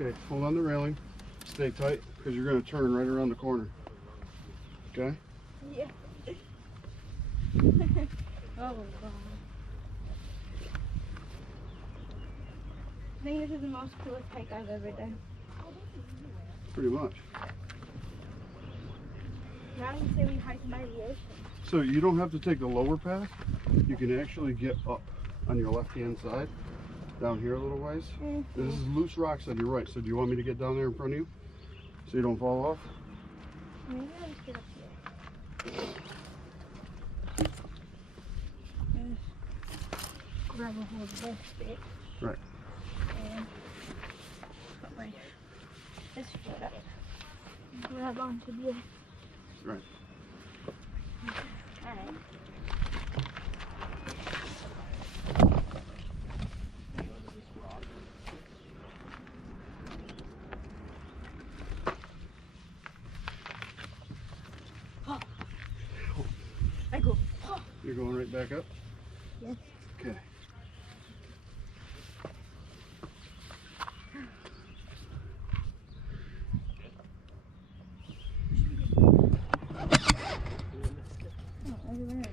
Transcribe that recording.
Okay, hold on the railing. Stay tight because you're going to turn right around the corner. Okay? Yeah. Oh, God. I think this is the most coolest hike I've ever done. Pretty much. Now you say we hike by the ocean. So you don't have to take the lower path. You can actually get up on your left-hand side, down here a little ways. This is loose rocks on your right. So do you want me to get down there in front of you so you don't fall off? Maybe I'll just get up here. Grab a hold of this bit. Right. And put my this foot up. Grab onto the. Right. Alright. I go. You're going right back up? Yes. Okay.